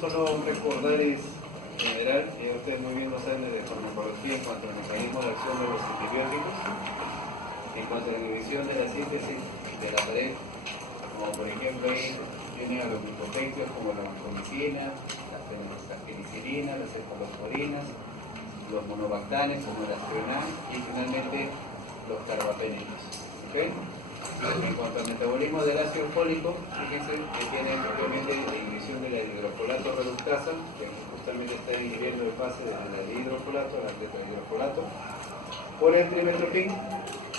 solo recordar es general, ya ustedes muy bien lo saben de farmacología en cuanto al mecanismo de acción de los antibióticos, en cuanto a la inhibición de la síntesis de la pared, como por ejemplo ahí tienen a los glipopéptidos como la vancomicina, la penicilina, las cefalosporinas, los monobactanes como el astronal y finalmente los carbapénicos. ¿Okay? En cuanto al metabolismo del ácido fólico, fíjense que tiene obviamente la inhibición de la hidrofolato reductasa, que justamente está inhibiendo el pase desde la hidrofolato a la tetrahidrofolato, por el trimestopin,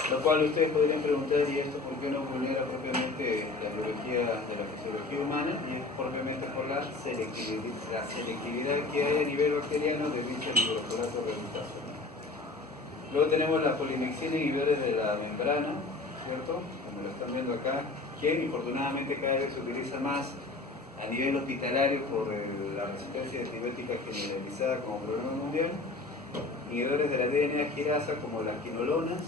lo cual ustedes podrían preguntar, ¿y esto por qué no vulnera propiamente la biología de la fisiología humana? Y es propiamente por la selectividad que hay a nivel bacteriano de dicha hidrofolato reductasa. Luego tenemos la polimixina inhibidores de la membrana, ¿cierto? Como lo están viendo acá, que infortunadamente cada vez se utiliza más a nivel hospitalario por la resistencia antibiótica generalizada como problema mundial. Inhibidores de la DNA quinasa como las quinolonas,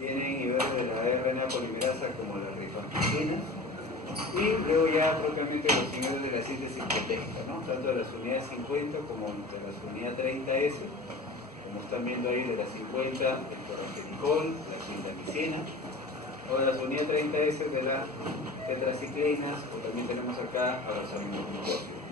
tienen inhibidores de la RNA polimerasa como la rifampicina, y luego ya propiamente los inhibidores de la síntesis proteica, ¿no? Tanto de las unidades 50 como de las unidades 30S, como están viendo ahí de las 50 el clorafenicol, la clindamicina, o de las unidades 30S de las tetraciclinas, o también tenemos acá a los aminoglucósidos.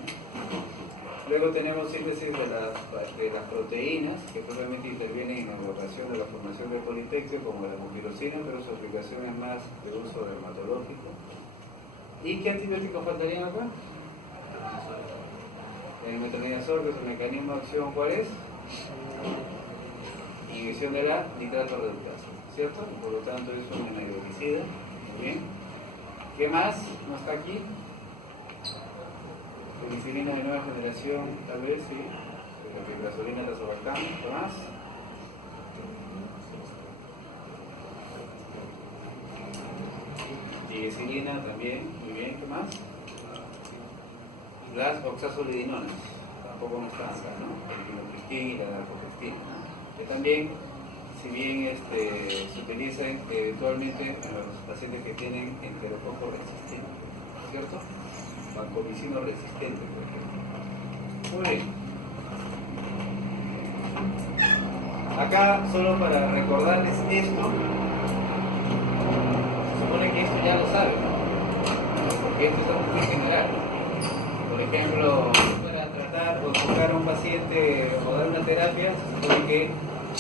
Luego tenemos síntesis de las proteínas, que propiamente intervienen en la evaluación de la formación del polipéptido, como la mupirocina, pero su aplicación es más de uso dermatológico. ¿Y qué antibióticos faltarían acá? El metronidazol, que es el mecanismo de acción, ¿cuál es? Inhibición de la nitrato reductasa, ¿cierto? Por lo tanto es un herbicida. Muy bien. ¿Qué más no está aquí? Penicilina de nueva generación, tal vez, sí. La gasolina, tazobactam, ¿qué más? Diecilina también, muy bien, ¿qué más? Las oxazolidinonas, tampoco no están acá, ¿no? El quinopristin y la dalfopristina, ¿no? Que también, si bien se utilizan eventualmente en los pacientes que tienen enterococo resistente, ¿cierto? Vancomicino resistente, por ejemplo. Muy bien. Acá, solo para recordarles esto, se supone que esto ya lo saben, ¿no? Porque esto es algo muy general. Por ejemplo, para tratar o enfocar a un paciente o dar una terapia, se supone que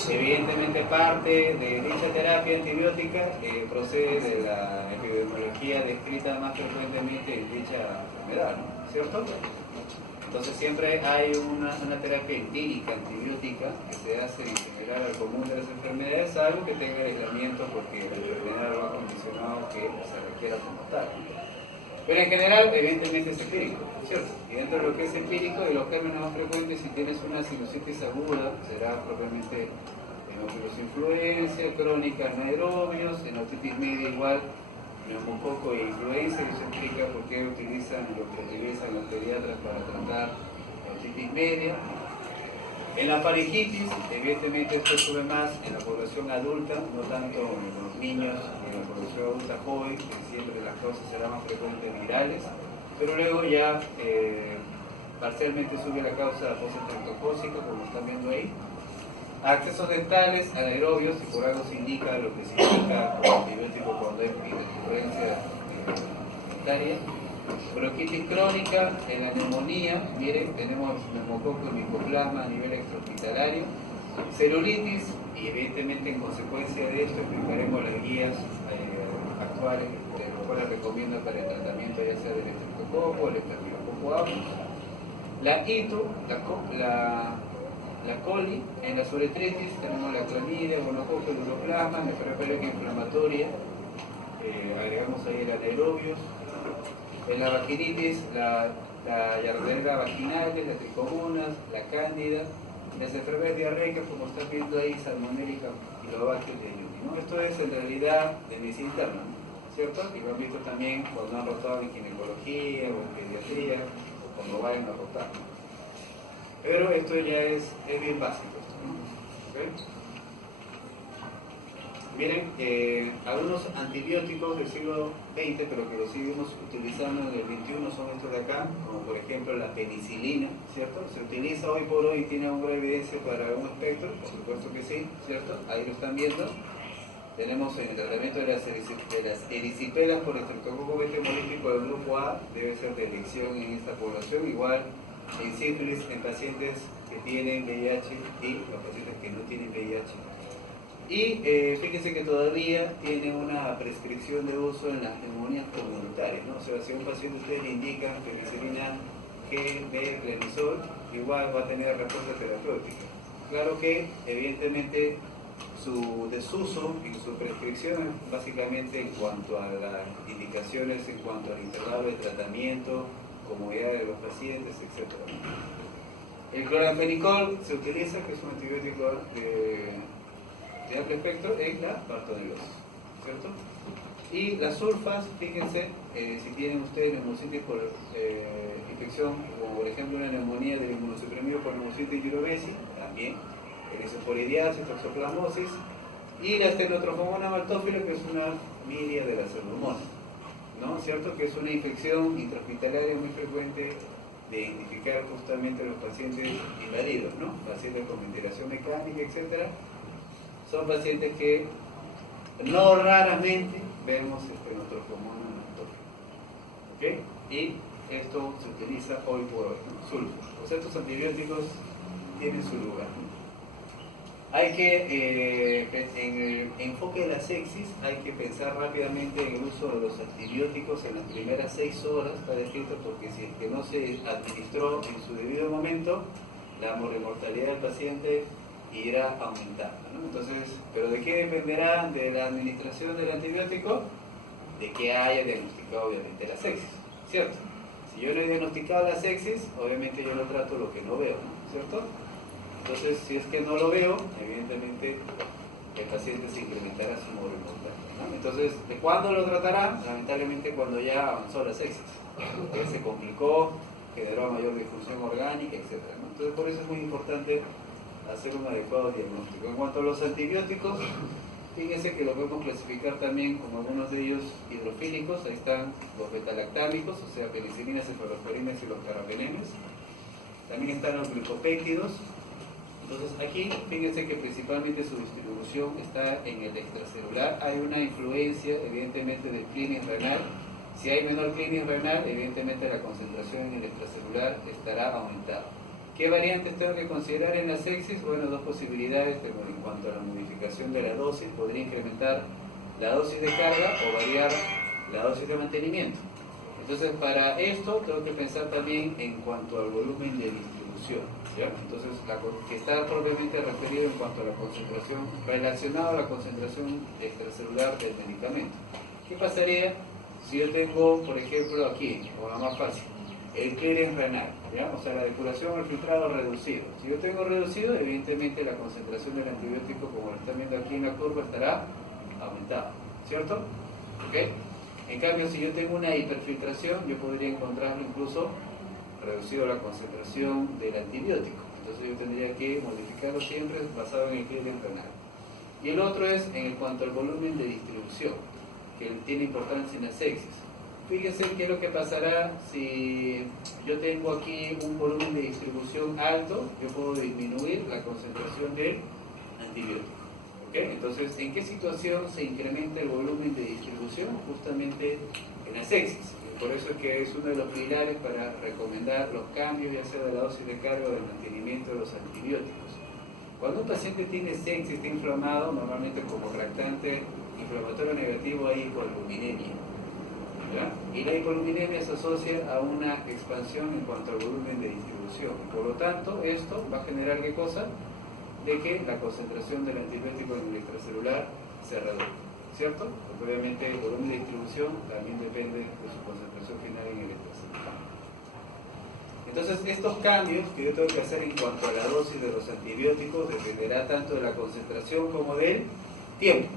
evidentemente parte de dicha terapia antibiótica procede de la epidemiología descrita más frecuentemente en dicha enfermedad, ¿no? ¿Cierto? Entonces siempre hay una terapia empírica antibiótica que se hace en general al común de las enfermedades, salvo que tenga aislamiento porque la enfermedad lo ha condicionado que se requiera como tal. Pero en general, evidentemente es empírico, ¿cierto? Y dentro de lo que es empírico, de los términos más frecuentes, si tienes una sinusitis aguda, será propiamente Haemophilus influenza, crónica anaerobios, en otitis media igual, neumococo e influenza, y eso explica por qué utilizan lo que utilizan los pediatras para tratar otitis media. En la faringitis, evidentemente esto sube más en la población adulta, no tanto en los niños ni en la población adulta joven, que siempre las causas serán más frecuentes virales, pero luego ya parcialmente sube la causa postestreptocócica, como están viendo ahí. Accesos dentales, anaerobios, y por algo se indica lo que se indica como antibiótico cuando hay influencia dentaria. Bronquitis crónica, en la neumonía, miren, tenemos neumococo y micoplasma a nivel extrahospitalario. Celulitis, y evidentemente en consecuencia de esto explicaremos las guías actuales, las cuales recomiendo para el tratamiento ya sea del estreptococo o el estreptococo aureus. La ITU, la coli, en la uretritis tenemos la clamidia, gonococo y uroplasma, en la enfermedad inflamatoria, agregamos ahí el anaerobios. En la vaginitis, la Yardera vaginalis, la tricomonas, la cándida, las enfermedades diarreicas, como están viendo ahí, salmonella y Filobacius de Yuri, ¿no? Esto es en realidad de medicina interna, ¿cierto? Y lo han visto también cuando han rotado en ginecología o en pediatría, o cuando vayan a rotar. Pero esto ya es bien básico, ¿no? ¿Okay? Miren, algunos antibióticos del siglo XX, pero que los seguimos utilizando en el XXI, son estos de acá, como por ejemplo la penicilina, ¿cierto? Se utiliza hoy por hoy y tiene alguna evidencia para un espectro, por supuesto que sí, ¿cierto? Ahí lo están viendo. Tenemos en el tratamiento de las erisipelas por estreptococo beta hemolítico del grupo A, debe ser de elección en esta población, igual en sífilis en pacientes que tienen VIH y los pacientes que no tienen VIH. Y fíjense que todavía tiene una prescripción de uso en las neumonías comunitarias, ¿no? O sea, si a un paciente ustedes le indican penicilina G, B, Plenisol, igual va a tener respuesta terapéutica. Claro que, evidentemente, su desuso y su prescripción básicamente en cuanto a las indicaciones, en cuanto al intervalo de tratamiento, comodidad de los pacientes, etc. El cloramfenicol se utiliza, que es un antibiótico de amplio espectro, en la partonelosis, ¿cierto? Y las sulfas, fíjense, si tienen ustedes neumocitis por infección, como por ejemplo una neumonía del inmunosuprimido por neumocitis girovesi, también erisoporidiasis, toxoplasmosis, y la Stenotrophomonas maltophilia, que es una milia de la pseudomonas, ¿no? ¿Cierto? Que es una infección intrahospitalaria muy frecuente de identificar justamente a los pacientes invadidos, ¿no? Pacientes con ventilación mecánica, etc. Son pacientes que no raramente vemos Stenotrophomonas maltophilia, ¿ok? Y esto se utiliza hoy por hoy, ¿no? Sulfos. Pues estos antibióticos tienen su lugar, ¿no? Hay que, en el enfoque de la sepsis, hay que pensar rápidamente en el uso de los antibióticos en las primeras 6 horas, está descrito, porque si es que no se administró en su debido momento, la mortalidad del paciente irá aumentando, ¿no? Entonces, ¿pero de qué dependerá de la administración del antibiótico? De que haya diagnosticado obviamente la sepsis, ¿cierto? Si yo no he diagnosticado la sepsis, obviamente yo no trato lo que no veo, ¿no? ¿Cierto? Entonces, si es que no lo veo, evidentemente el paciente se incrementará su mortalidad, ¿no? Entonces, ¿de cuándo lo tratará? Lamentablemente cuando ya avanzó la sepsis, que se complicó, generó mayor disfunción orgánica, etc., ¿no? Entonces, por eso es muy importante hacer un adecuado diagnóstico. En cuanto a los antibióticos, fíjense que lo podemos clasificar también como algunos de ellos hidrofílicos. Ahí están los betalactámicos, o sea, penicilinas, cefalosporinas y los carbapenemes. También están los glicopéptidos. Entonces aquí, fíjense que principalmente su distribución está en el extracelular. Hay una influencia, evidentemente, del clínico renal. Si hay menor clínico renal, evidentemente la concentración en el extracelular estará aumentada. ¿Qué variantes tengo que considerar en la sepsis? Bueno, dos posibilidades en cuanto a la modificación de la dosis. Podría incrementar la dosis de carga o variar la dosis de mantenimiento. Entonces, para esto tengo que pensar también en cuanto al volumen de distribución, ¿ya? Entonces, que está propiamente referido en cuanto a la concentración, relacionado a la concentración extracelular del medicamento. ¿Qué pasaría si yo tengo, por ejemplo, aquí, o la más fácil, el clearance renal, ¿ya? O sea, la depuración o el filtrado reducido? Si yo tengo reducido, evidentemente la concentración del antibiótico, como lo están viendo aquí en la curva, estará aumentada, ¿cierto? ¿Ok? En cambio, si yo tengo una hiperfiltración, yo podría encontrarlo incluso reducido la concentración del antibiótico. Entonces yo tendría que modificarlo siempre basado en el clearance renal. Y el otro es en cuanto al volumen de distribución, que tiene importancia en la sepsis. Fíjense qué es lo que pasará si yo tengo aquí un volumen de distribución alto, yo puedo disminuir la concentración del antibiótico. ¿Okay? Entonces, ¿en qué situación se incrementa el volumen de distribución? Justamente en la sepsis. Por eso es que es uno de los pilares para recomendar los cambios, ya sea de la dosis de carga o del mantenimiento de los antibióticos. Cuando un paciente tiene sepsis, está inflamado, normalmente como reactante inflamatorio negativo hay hipoalbuminemia, ¿ya? Y la hipoalbuminemia se asocia a una expansión en cuanto al volumen de distribución. Por lo tanto, esto va a generar ¿qué cosa? De que la concentración del antibiótico en el extracelular se reduzca, ¿cierto? Porque obviamente el volumen de distribución también depende de su concentración final en el extracelular. Entonces, estos cambios que yo tengo que hacer en cuanto a la dosis de los antibióticos dependerá tanto de la concentración como del tiempo.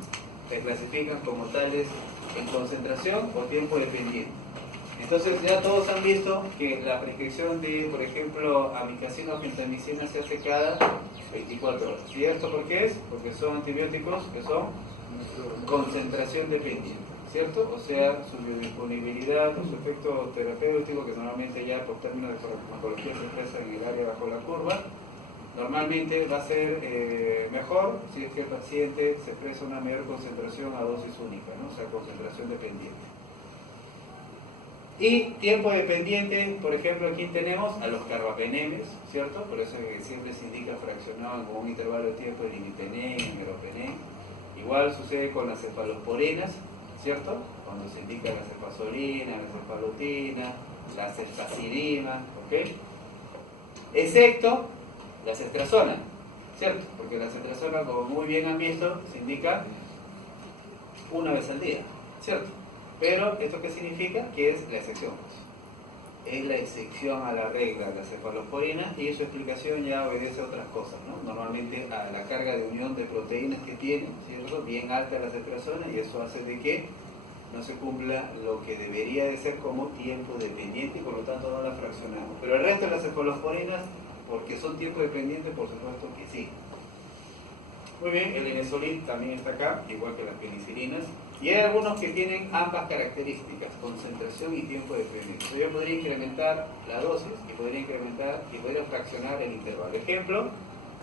Se clasifican como tales en concentración o tiempo dependiente. Entonces ya todos han visto que la prescripción de, por ejemplo, amikacina o gentamicina se hace cada 24 horas. ¿Y esto por qué es? Porque son antibióticos que son concentración dependiente, ¿cierto? O sea, su biodisponibilidad o su efecto terapéutico, que normalmente ya por términos de farmacología se expresa en el área bajo la curva, normalmente va a ser mejor si es que el paciente se expresa una mayor concentración a dosis única, ¿no? O sea, concentración dependiente. Y tiempo dependiente, por ejemplo, aquí tenemos a los carbapenemes, ¿cierto? Por eso siempre se indica fraccionado con un intervalo de tiempo el imipenem, el meropenem. Igual sucede con las cefalosporinas, ¿cierto? Cuando se indica la cefazolina, la cefalotina, la cefazirima, ¿ok? Excepto la cetrazona, ¿cierto? Porque la cetrazona, como muy bien han visto, se indica una vez al día, ¿cierto? Pero, ¿esto qué significa? Que es la excepción. Es la excepción a la regla de la cefalosporina y su explicación ya obedece a otras cosas, ¿no? Normalmente a la carga de unión de proteínas que tiene, ¿cierto? Bien alta la cetrazona y eso hace de que no se cumpla lo que debería de ser como tiempo dependiente y por lo tanto no la fraccionamos. Pero el resto de las cefalosporinas, porque son tiempo dependientes, por supuesto que sí. Muy bien, el inesolid también está acá, igual que las penicilinas. Y hay algunos que tienen ambas características, concentración y tiempo dependiente. Entonces yo podría incrementar la dosis y podría incrementar y podría fraccionar el intervalo. Ejemplo,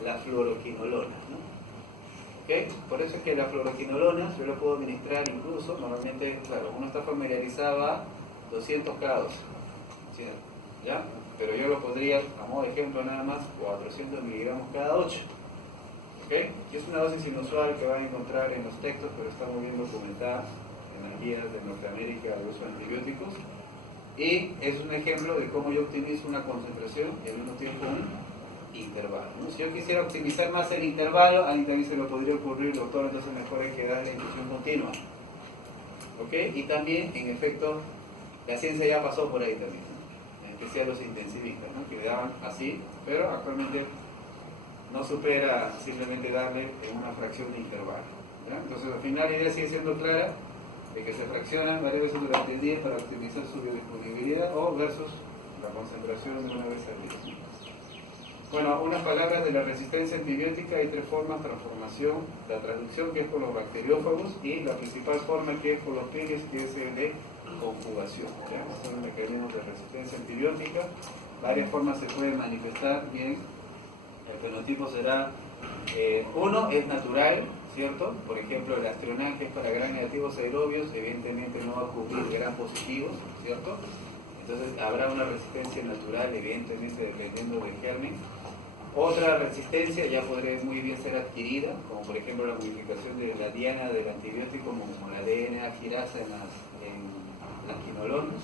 la fluoroquinolona, ¿no? ¿Okay? Por eso es que la fluoroquinolona yo lo puedo administrar incluso, normalmente, claro, uno está familiarizado a 200 cada dosis, ¿ya? Pero yo lo podría, a modo de ejemplo nada más, 400 miligramos cada 8. ¿Okay? Que es una dosis inusual que van a encontrar en los textos, pero está muy bien documentada en las guías de Norteamérica de uso de antibióticos. Y es un ejemplo de cómo yo optimizo una concentración y al mismo tiempo un intervalo, ¿no? Si yo quisiera optimizar más el intervalo, a mí también se me podría ocurrir, doctor, entonces mejor es que darle la infusión continua. ¿Okay? Y también, en efecto, la ciencia ya pasó por ahí también, ¿no? En especial los intensivistas, ¿no? Que le daban así, pero actualmente no supera simplemente darle en una fracción de intervalo, ¿ya? Entonces al final la idea sigue siendo clara de que se fraccionan varias veces durante el día para optimizar su biodisponibilidad o versus la concentración de una vez al día. Bueno, unas palabras de la resistencia antibiótica. Hay tres formas: transformación, la traducción, que es por los bacteriófagos, y la principal forma, que es por los pines, que es el de conjugación, ¿ya? Son los mecanismos de resistencia antibiótica. Varias formas se pueden manifestar. Bien, el fenotipo será, uno es natural, ¿cierto? Por ejemplo, el astronal, que es para gram negativos aerobios, evidentemente no va a cubrir gram positivos, ¿cierto? Entonces habrá una resistencia natural, evidentemente, dependiendo del germen. Otra resistencia ya podría muy bien ser adquirida, como por ejemplo la modificación de la diana del antibiótico, como la DNA girasa en las quinolonas.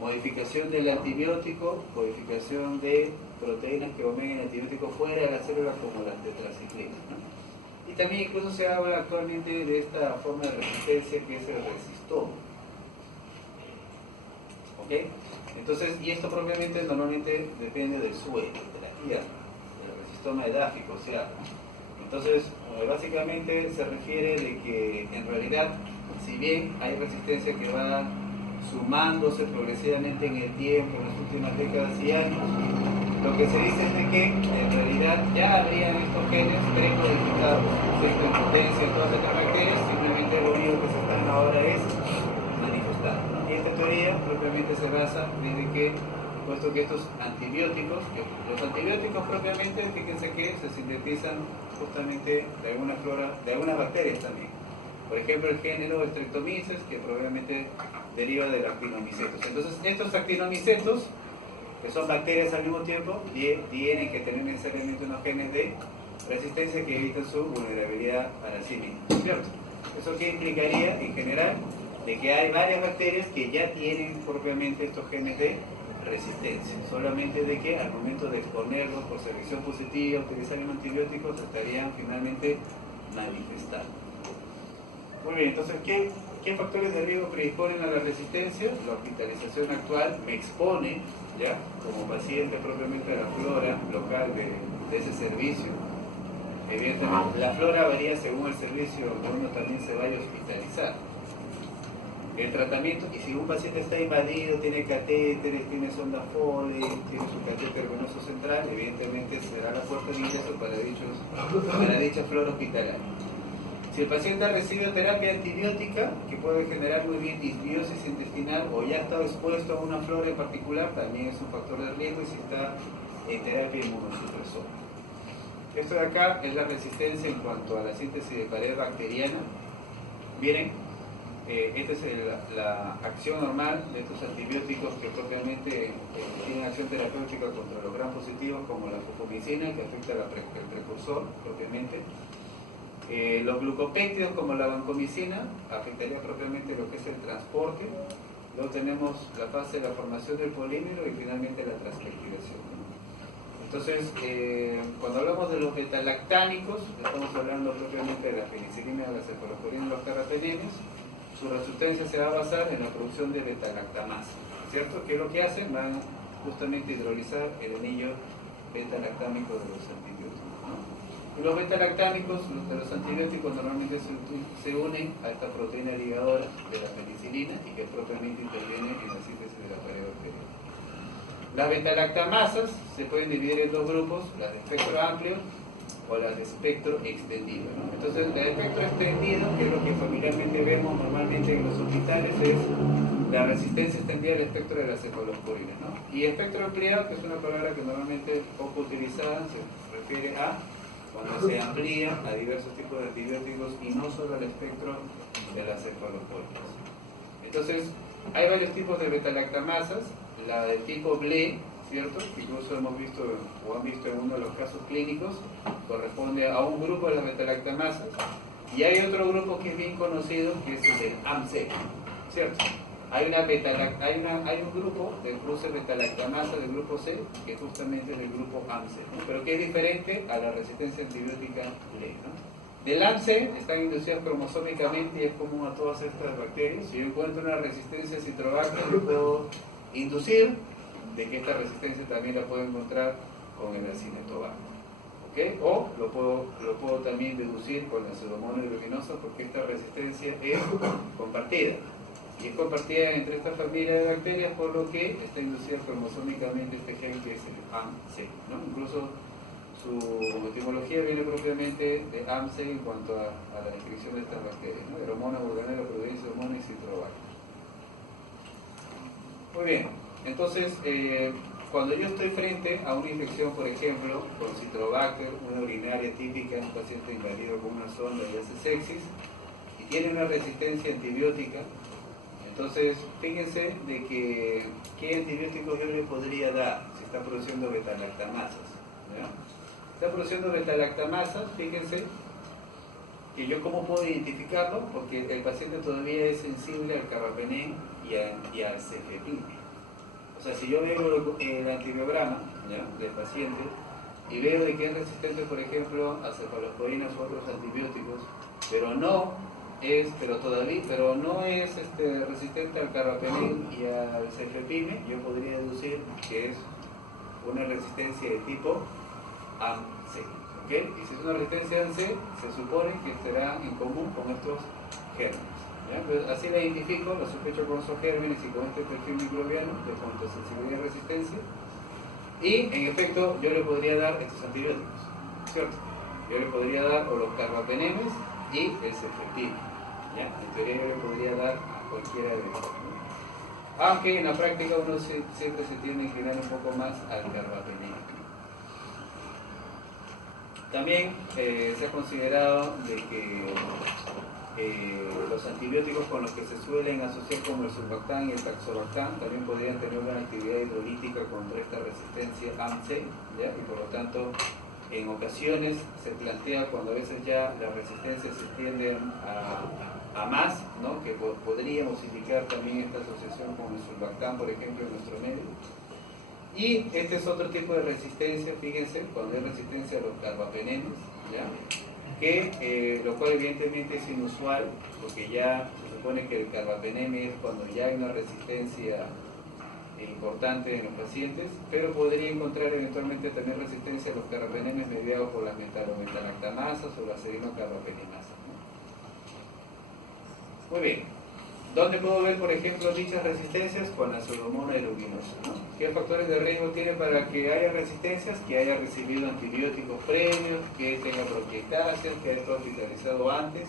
Modificación del antibiótico, modificación de proteínas que omeguen el antibiótico fuera de las células, como las tetraciclinas, ¿no? Y también incluso se habla actualmente de esta forma de resistencia, que es el resistoma. ¿Ok? Entonces, y esto propiamente normalmente depende del suelo, de la tierra, del resistoma edáfico, o sea, entonces básicamente se refiere de que en realidad, si bien hay resistencia que va sumándose progresivamente en el tiempo, en las últimas décadas y años, lo que se dice es de que en realidad ya habrían estos genes precodificados, ¿cierto? En potencia, todas estas bacterias, simplemente lo único que se están ahora es manifestar, ¿no? Y esta teoría propiamente se basa desde que, puesto que estos antibióticos, los antibióticos propiamente, fíjense que se sintetizan justamente de alguna flora, de algunas bacterias también. Por ejemplo, el género Streptomyces, que probablemente deriva de los actinomicetos. Entonces, estos actinomicetos, que son bacterias al mismo tiempo, tienen que tener necesariamente unos genes de resistencia que eviten su vulnerabilidad a la símica, ¿cierto? ¿Eso qué implicaría en general? De que hay varias bacterias que ya tienen propiamente estos genes de resistencia, solamente de que al momento de exponerlos por selección positiva, utilizar un antibiótico, se estarían finalmente manifestando. Muy bien, entonces, ¿qué factores de riesgo predisponen a la resistencia? La hospitalización actual me expone, ¿ya?, como paciente propiamente a la flora local de ese servicio. Evidentemente, la flora varía según el servicio donde uno también se vaya a hospitalizar. El tratamiento, y si un paciente está invadido, tiene catéteres, tiene sonda Foley, tiene su catéter venoso central, evidentemente será la puerta de ingreso para dicha flora hospitalaria. Si el paciente ha recibido terapia antibiótica, que puede generar muy bien disbiosis intestinal, o ya ha estado expuesto a una flora en particular, también es un factor de riesgo y si está en terapia inmunosupresora. Esto de acá es la resistencia en cuanto a la síntesis de pared bacteriana. Miren, esta es la acción normal de estos antibióticos que propiamente tienen acción terapéutica contra los gram positivos, como la fumicina, que afecta el precursor propiamente. Los glucopéptidos, como la vancomicina, afectaría propiamente lo que es el transporte. Luego tenemos la fase de la formación del polímero y finalmente la transpectinación. Entonces, cuando hablamos de los betalactámicos, estamos hablando propiamente de la penicilina, la cefalosporina y los carbapenemes. Su resistencia se va a basar en la producción de betalactamasa, ¿cierto? ¿Qué es lo que hacen? Van justamente a hidrolizar el anillo betalactámico de los antibióticos, ¿no? Y los betalactámicos de los antibióticos normalmente se unen a esta proteína ligadora de la penicilina y que propiamente interviene en la síntesis de la pared bacteriana. Las betalactamasas se pueden dividir en dos grupos, las de espectro amplio o las de espectro extendido, ¿no? Entonces, la de espectro extendido, que es lo que familiarmente vemos normalmente en los hospitales, es la resistencia extendida al espectro de las cefalosporinas, ¿no? Y espectro ampliado, que es una palabra que normalmente es poco utilizada, se refiere a cuando se amplía a diversos tipos de antibióticos y no solo al espectro de las cefalosporinas. Entonces, hay varios tipos de betalactamasas. La del tipo BLE, ¿cierto? Que incluso hemos visto o han visto en uno de los casos clínicos, corresponde a un grupo de las betalactamasas. Y hay otro grupo que es bien conocido, que es el del AMC, ¿cierto? Hay un grupo de cruce betalactamasa del grupo C, que justamente es del grupo AMC, ¿no? Pero que es diferente a la resistencia antibiótica BLE, ¿no? Del AMC están inducidas cromosómicamente y es común a todas estas bacterias. Si yo encuentro una resistencia a Citrobacter, yo puedo inducir de que esta resistencia también la puedo encontrar con el Acinetobacter, ¿okay? O lo puedo también deducir con la Pseudomonas aeruginosa, porque esta resistencia es compartida y es compartida entre esta familia de bacterias, por lo que está inducida cromosómicamente este gen que es el AMC, ¿no? Incluso su etimología viene propiamente de AMC en cuanto a la descripción de estas bacterias, ¿no? Aeromonas, Burganella, Prudencio, Pseudomonas y Citrobacter. Muy bien, entonces cuando yo estoy frente a una infección, por ejemplo, con Citrobacter, una urinaria típica, un paciente invadido con una sonda y hace sepsis, y tiene una resistencia antibiótica, entonces fíjense de que qué antibióticos yo le podría dar si está produciendo betalactamasas, ¿ya? Está produciendo betalactamasas, fíjense que yo cómo puedo identificarlo, porque el paciente todavía es sensible al carbapenem y al cefepime. O sea, si yo veo el antibiograma, ¿ya?, del paciente y veo de que es resistente, por ejemplo, a cefalosporinas u otros antibióticos, pero no es resistente al carbapenem y al cefepime, yo podría deducir que es una resistencia de tipo AMC. ¿Okay? Y si es una resistencia AMC, se supone que estará en común con estos gérmenes. Entonces, así la identifico, lo sospecho con esos gérmenes y con este perfil microbiano de fotosensibilidad y resistencia. Y en efecto, yo le podría dar estos antibióticos, ¿cierto? Yo le podría dar o los carbapenemes y el cefepime. En teoría, yo le podría dar a cualquiera de ellos, ¿no? Aunque en la práctica uno siempre se tiende a inclinar un poco más al carbapenem. También se ha considerado de que los antibióticos con los que se suelen asociar, como el Surfactant y el Tazobactam, también podrían tener una actividad hidrolítica contra esta resistencia AMC, ¿ya? Y por lo tanto, en ocasiones se plantea, cuando a veces ya las resistencias se tienden a más, ¿no?, que podríamos indicar también esta asociación con el Surfactant, por ejemplo, en nuestro medio. Y este es otro tipo de resistencia, fíjense, cuando hay resistencia a los carbapenemes, ¿ya?, que lo cual evidentemente es inusual, porque ya se supone que el carbapeneme es cuando ya hay una resistencia importante en los pacientes, pero podría encontrar eventualmente también resistencia a los carbapenemes mediados por las metalobetalactamasas o las serinocarbapenemasas, ¿no? Muy bien. ¿Dónde puedo ver, por ejemplo, dichas resistencias? Con la Pseudomonas aeruginosa, ¿no? ¿Qué factores de riesgo tiene para que haya resistencias? Que haya recibido antibióticos previos, que tenga bronquiectasias, que haya estado hospitalizado antes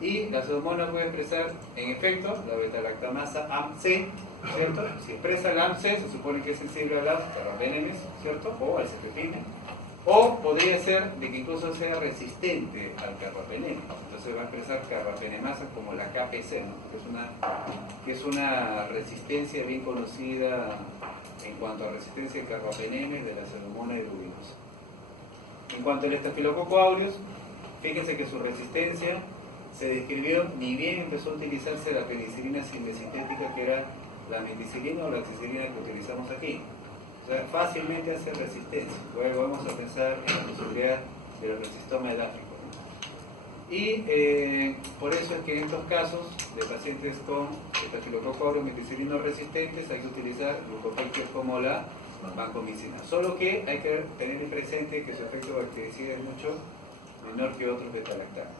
Y la pseudomonas puede expresar, en efecto, la beta-lactamasa AMC, ¿cierto? Si expresa la AMC, se supone que es sensible a las carbapenemes, ¿cierto? O al cefepime. O podría ser de que incluso sea resistente al carbapenema. Entonces va a expresar carbapenemasa como la KPC, ¿no? que es una resistencia bien conocida en cuanto a resistencia al carbapenemes de la pseudomonas aeruginosa. En cuanto al estafilococo aureus, fíjense que su resistencia se describió ni bien empezó a utilizarse la penicilina simbesintética, que era la ameticilina o la axicilina que utilizamos aquí. O sea, fácilmente hace resistencia. Luego vamos a pensar en la posibilidad del resistoma edáfico, ¿no? Y por eso es que en estos casos de pacientes con estafilococo aureus meticilino resistentes hay que utilizar glucopeiques como la vancomicina. Solo que hay que tener presente que su efecto bactericida es mucho menor que otros beta-lactanos,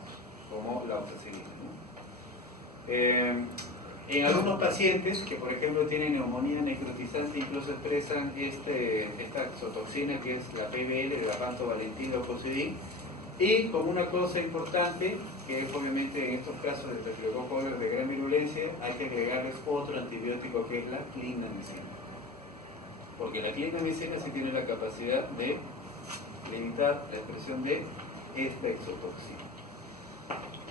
como la oxacilina, ¿no? En algunos pacientes que, por ejemplo, tienen neumonía necrotizante, incluso expresan esta exotoxina que es la PBL de la pantovalentin-leucocidin. Y como una cosa importante, que es obviamente en estos casos de estafilococo aureus de gran virulencia, hay que agregarles otro antibiótico que es la clindamicina. Porque la clindamicina sí tiene la capacidad de limitar la expresión de esta exotoxina.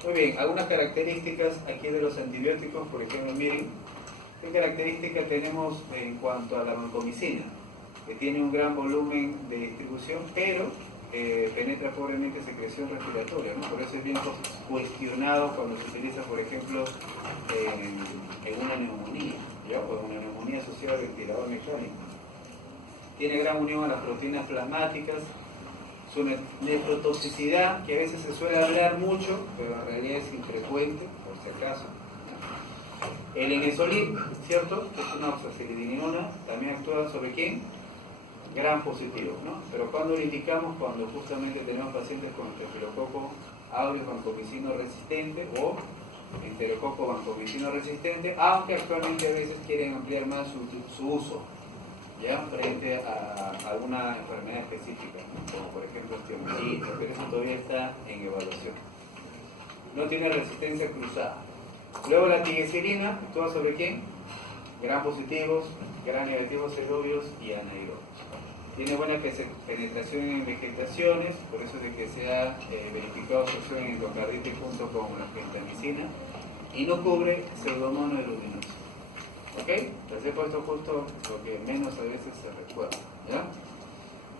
Muy bien, algunas características aquí de los antibióticos, por ejemplo, miren, ¿qué característica tenemos en cuanto a la vancomicina? Que tiene un gran volumen de distribución, pero penetra pobremente secreción respiratoria, ¿no? Por eso es bien cuestionado cuando se utiliza, por ejemplo, en una neumonía, ¿ya? O en una neumonía asociada al ventilador mecánico. Tiene gran unión a las proteínas plasmáticas. Su nefrotoxicidad, que a veces se suele hablar mucho, pero en realidad es infrecuente, por si acaso. El enezolid, ¿cierto? Que es una oxacilidinona, también actúa sobre ¿quién? Gran positivo, ¿no? Pero cuando lo indicamos, cuando justamente tenemos pacientes con estafilococo aureus vancomicino resistente o enterococo vancomicino resistente, aunque actualmente a veces quieren ampliar más su uso, ¿ya? Frente a alguna enfermedad específica, ¿no? Como por ejemplo osteomielitis, pero eso todavía está en evaluación. No tiene resistencia cruzada. Luego la tigecilina actúa sobre ¿quién? Gran positivos, gran negativos celulios y anaerobios. Tiene buena penetración en vegetaciones, por eso es de que se ha verificado absorción en endocarditis junto con la gentamicina, y no cubre pseudomonas aeruginosa. ¿Ok? Les he puesto justo lo que menos a veces se recuerda, ¿ya?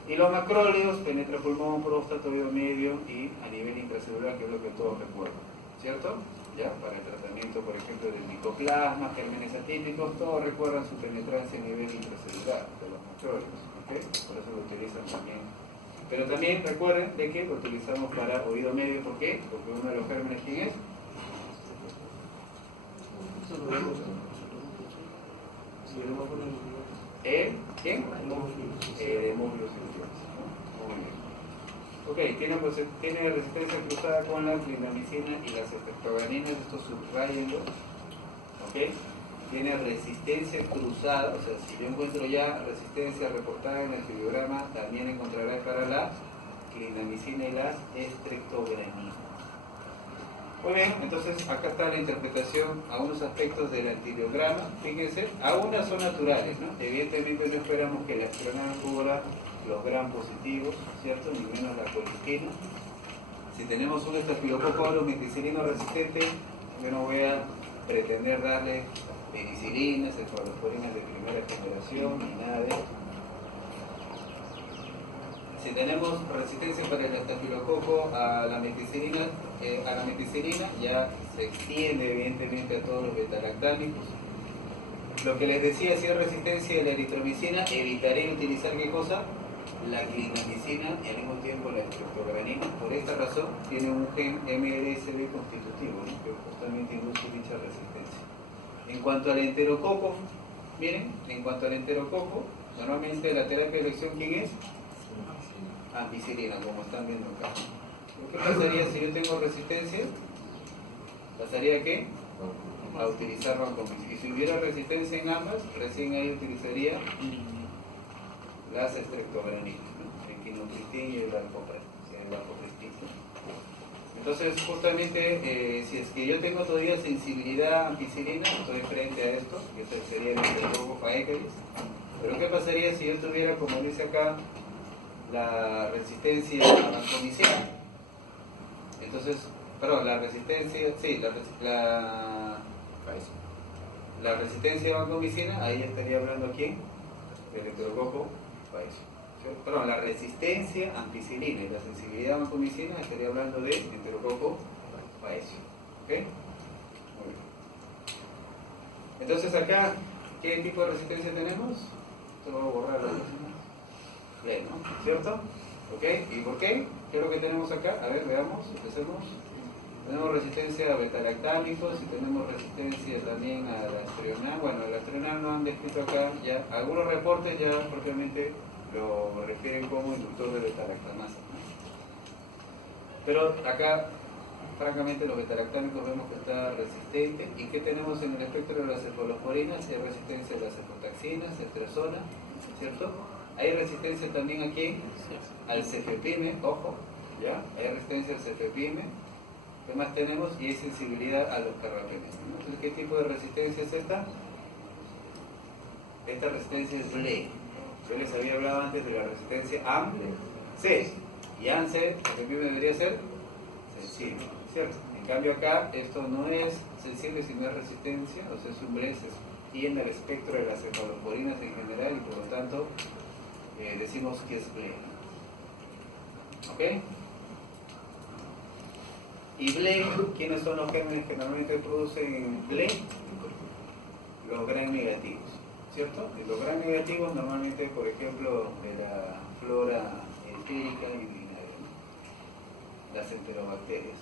Y los macrólidos penetra pulmón, próstata, oído medio y a nivel intracelular, que es lo que todos recuerdan, ¿cierto? ¿Ya? Para el tratamiento, por ejemplo, del micoplasma, gérmenes atípicos, todos recuerdan su penetrancia a nivel intracelular de los macrólidos, ¿ok? Por eso lo utilizan también. Pero también recuerden de que lo utilizamos para oído medio, ¿por qué? Porque uno de los gérmenes, ¿quién es? ¿Quién? Hemoglobina. Ok, tiene resistencia cruzada con la clindamicina y las estreptoganinas, esto subrayenlo. Ok, tiene resistencia cruzada, o sea, si yo encuentro ya resistencia reportada en el fibograma, también encontrará para la clindamicina y las estreptoganinas. Muy bien, entonces acá está la interpretación a unos aspectos del antibiograma. Fíjense, algunas son naturales, ¿no? Evidentemente no esperamos que la espionada cubra los gram positivos, ¿cierto? Ni menos la colistina. Si tenemos un estafilococo aureus meticilino resistente, yo no voy a pretender darle penicilinas, cefalosporinas de primera generación, ni nada de eso. Si tenemos resistencia para el estafilococo a la meticilina, ya se extiende evidentemente a todos los betalactámicos. Lo que les decía, si hay resistencia a la eritromicina, evitaré utilizar ¿qué cosa? La clindamicina y al mismo tiempo la estreptograminina. Por esta razón tiene un gen MLSB constitutivo, ¿no? Que justamente induce dicha resistencia. En cuanto al enterococo, miren, en cuanto al enterococo, normalmente la terapia de elección, ¿quién es? Ampicilina, como están viendo acá. ¿Qué pasaría si yo tengo resistencia? ¿Pasaría qué? A utilizar vancomicina. Y si hubiera resistencia en ambas, recién ahí utilizaría las estreptograninas, ¿no? El quinopristin y el valpropistin. Entonces, justamente, si es que yo tengo todavía sensibilidad a ampicilina, estoy frente a esto, que esto sería el enterococo faecalis. Pero ¿qué pasaría si yo tuviera, como dice acá, la resistencia a vancomicina? Entonces, perdón, la resistencia, sí, la resistencia a vancomicina, ahí estaría hablando aquí del enterococo faecalis. Perdón, la resistencia a ampicilina y la sensibilidad a vancomicina, estaría hablando de enterococo faecio. ¿Ok? Muy bien. Entonces acá, ¿qué tipo de resistencia tenemos? Esto lo voy a borrar la próxima. Bien, ¿no? ¿Cierto? ¿Ok? ¿Y por qué? ¿Qué es lo que tenemos acá? A ver, veamos, empecemos. Tenemos resistencia a betalactámicos y tenemos resistencia también a la astrional. Bueno, el astrional no han descrito acá ya. Algunos reportes ya propiamente lo refieren como inductor de betalactamasa. Pero acá, francamente, los betalactámicos vemos que está resistente. ¿Y qué tenemos en el espectro de las cefalosporinas? Hay resistencia a las cefotaxinas, ceftriaxona, ¿cierto? Hay resistencia también aquí al cefepime, ojo, ¿ya? Hay resistencia al cefepime. ¿Qué más tenemos? Y hay sensibilidad a los carbapenemes. Entonces, ¿qué tipo de resistencia es esta? Esta resistencia es BLE. Yo les había hablado antes de la resistencia AM-C. Y AM-C, cefepime debería ser sensible, ¿cierto? En cambio acá, esto no es sensible sino es resistencia, o sea, es un BLE, tiene el espectro de las cefalosporinas en general y por lo tanto decimos que es BLE. ¿Ok? Y BLE, ¿quiénes son los gérmenes que normalmente producen BLE? Los gram negativos, ¿cierto? Y los gram negativos normalmente, por ejemplo, de la flora entérica y urinaria, ¿no? Las enterobacterias.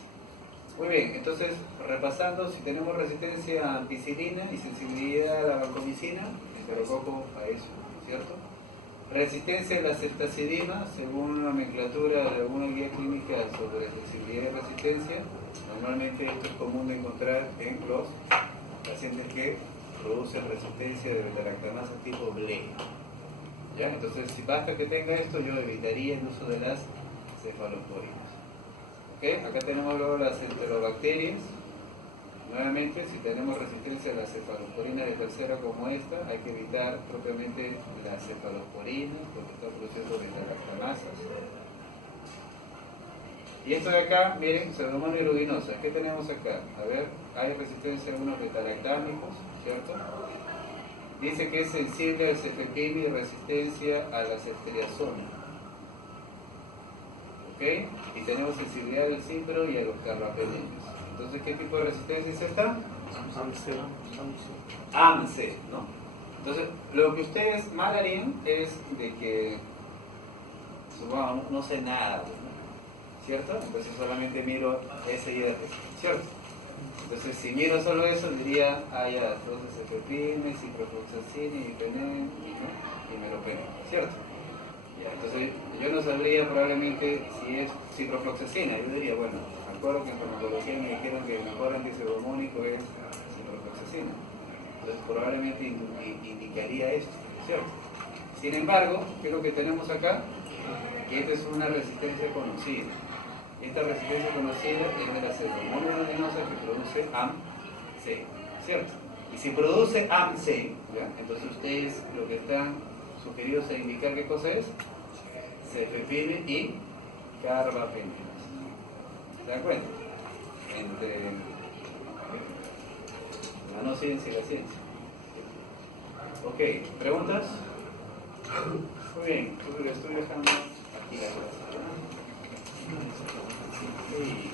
Muy bien, entonces, repasando, si tenemos resistencia a ampicilina y sensibilidad a la vancomicina, enterococo faecio, ¿cierto? Resistencia a la ceftazidima, según una nomenclatura de alguna guía clínica sobre sensibilidad y resistencia, normalmente esto es común de encontrar en los pacientes que producen resistencia de betalactamasa tipo BLE. ¿Ya? Entonces, si basta que tenga esto, yo evitaría el uso de las cefalosporinas. ¿Okay? Acá tenemos luego las enterobacterias. Nuevamente, si tenemos resistencia a la cefalosporina de tercera como esta, hay que evitar propiamente la cefalosporina porque está produciendo betalactamasas. Y esto de acá, miren, Pseudomonas aeruginosa. ¿Qué tenemos acá? A ver, hay resistencia a algunos betalactámicos, ¿cierto? Dice que es sensible al cefepime y resistencia a la ceftriaxona. ¿Ok? Y tenemos sensibilidad al cipro y a los carbapenemes. Entonces, ¿qué tipo de resistencia es esta? AM-C, ¿no? Entonces, lo que ustedes mal harían es de que, supongamos, no sé nada, ¿no? ¿Cierto? Entonces solamente miro S y R, ¿cierto? Entonces, si miro solo eso, diría, ya, entonces cefepime, ciprofloxacina y penem, ¿no? Y meropenem, ¿cierto? Ya, entonces, yo no sabría probablemente si es ciprofloxacina, yo diría, bueno, recuerdo que en farmacología me dijeron que el mejor antipseudomónico es ciprofloxacina. Entonces probablemente indicaría esto, ¿cierto? Sin embargo, ¿qué es lo que tenemos acá? Que esta es una resistencia conocida. Esta resistencia conocida es de la Pseudomonas aeruginosa que produce AM-C, ¿cierto? Y si produce AM-C, ¿ya? Entonces ustedes lo que están sugeridos a indicar qué cosa es cefepime y carbapenemas. ¿Se dan cuenta? Entre la no ciencia y la ciencia. Ok, ¿preguntas? Muy bien, entonces le estoy dejando aquí la clase. Sí.